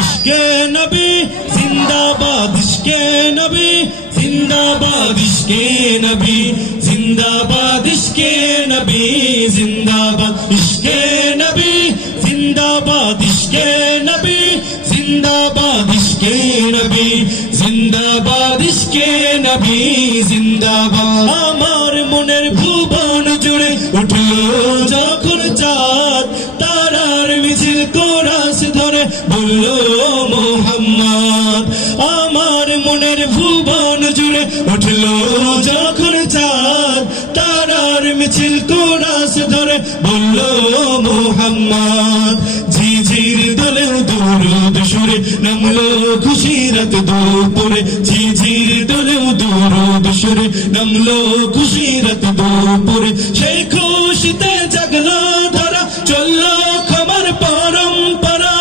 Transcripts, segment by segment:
इश्के नबी जिंदाबाद इश्के नबी जिंदाबाद इश्के नबी जिंदाबाद इश्के नबी जिंदाबाद इश्के नबी जिंदाबाद इश्के नबी जिंदाबाद इश्के नबी जिंदाबाद इश्के नबी जिंदाबाद আমার মনের ভুবন জুড়ে উঠলো যখন চাঁদ তারার মিছিল কোরাস ধরে বলল মোহাম্মদ আমার মনের ভুবন জুড়ে উঠলো যখন চাঁদ তারার মিছিল কোরাস ধরে বলল মোহাম্মদ ঝিঝির দোলে দুরুদ সুরে নামলো খুশিরত দুপুরে ঝিঝির দোলে দুরুদ সুরে নামলো খুশিরত দুপুরে সেই খুশিতে জাগলো ধরা চললো ক্ষমার পরম্পরা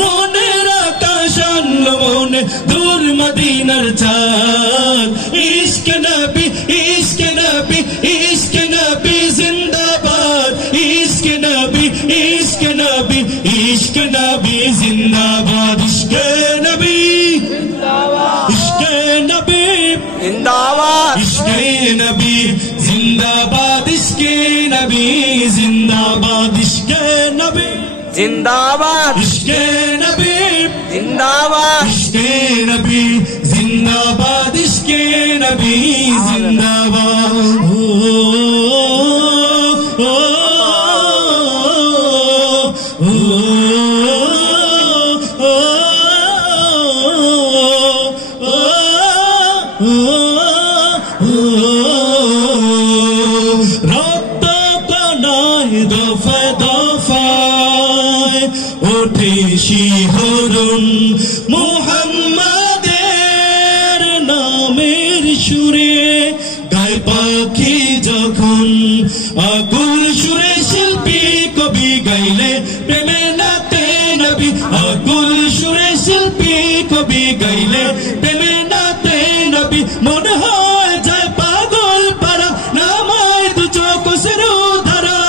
মনের আকাশ আনলো মনে দূর মদিনার চাঁদ ইশকে নবী ইশকে নবী ইশকে নবী জিন্দাবাদ ইশকে নবী ইশকে নবী ইশকে নবী জিন্দাবাদ ইশকে নবী জিন্দাবাদ ইশকে নবী জিন্দাবাদ ইশকে নবী জিন্দাবাদ ইশকে নবী জিন্দাবাদ ইশকে নবী জিন্দাবাদ ইশকে নবী জিন্দাবাদ ইশকে নবী জিন্দাবাদ ইশকে নবী জিন্দাবাদ রক্ত কণায় দফায় দফায় ওঠে শিহরণ মুহাম্মাদের নামের সুরে গায় পাখি যখন আকুল সুরে শিল্পী কবি গাইলে প্রেমে নাতে নবী আকুল সুরে শিল্পী কবি গাইলে প্রেমে নাতে নবী মনে হয় যায় পাগল পারা নামায় দু চোখ সেরু ধারা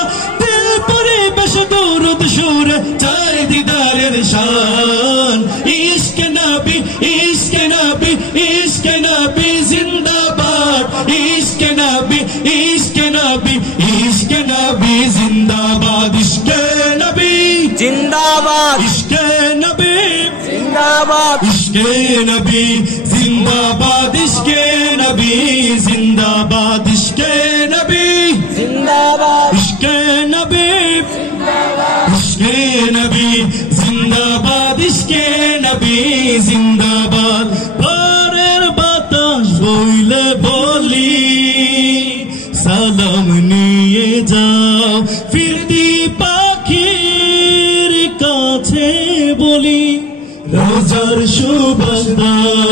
দিল পরিবেশ দুরুদ সুরে চাই দিদারের শান ইশকে নবী ইশকে নবী ইশকে নবী জিন্দাবাদ ইশকে নবী ইশকে নবী ইশকে নবী জিন্দাবাদ ইশকে নবী জিন্দাবাদ ইশকে নবী জিন্দাবাদ ইশকে নবী জিন্দাবাদ ইশকে নবী জিন্দাবাদ ইশকে নবী জিন্দাবাদ ইশকে নবী ইশকে নবী জিন্দাবাদ ইশকে নবী জিন্দাবাদ পরের বাতাস বইলে বলি সালাম নিয়ে যাও ফিরতি পাখির কাছে বলি রোজার সুবাস দাও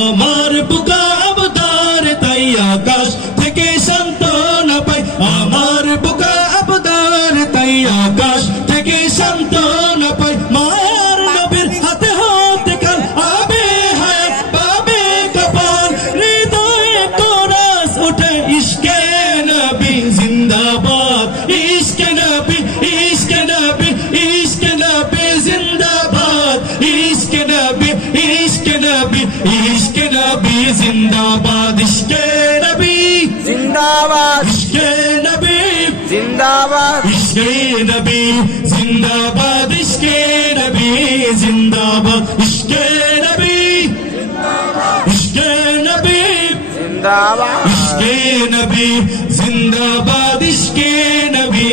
আমার বুকা আবদার তাই আকাশ থেকে সান্ত্বনা পাই আমার বুকা আবদার তাই আকাশ থেকে সান্ত্বনা পাই মায়ার নবীর হাতে হাতে কাল আবে হায়াত পাবে কপাল হৃদয়ে কোরাস ওঠে ইশকে নবী জিন্দাবাদ ইশকে নবী ইশকে নবী ইশকে নবী জিন্দাবাদ ইশকে নবী ইশকে নবী ইশকে নবী জিন্দাবাদ ইশকে নবী জিন্দাবাদ ইশকে নবী জিন্দাবাদ ইশকে নবী জিন্দাবাদ ইশকে নবী জিন্দাবাদ ইশকে নবী ইশকে নবী জিন্দাবাদ ইশকে নবী জিন্দাবাদ ইশকে নবী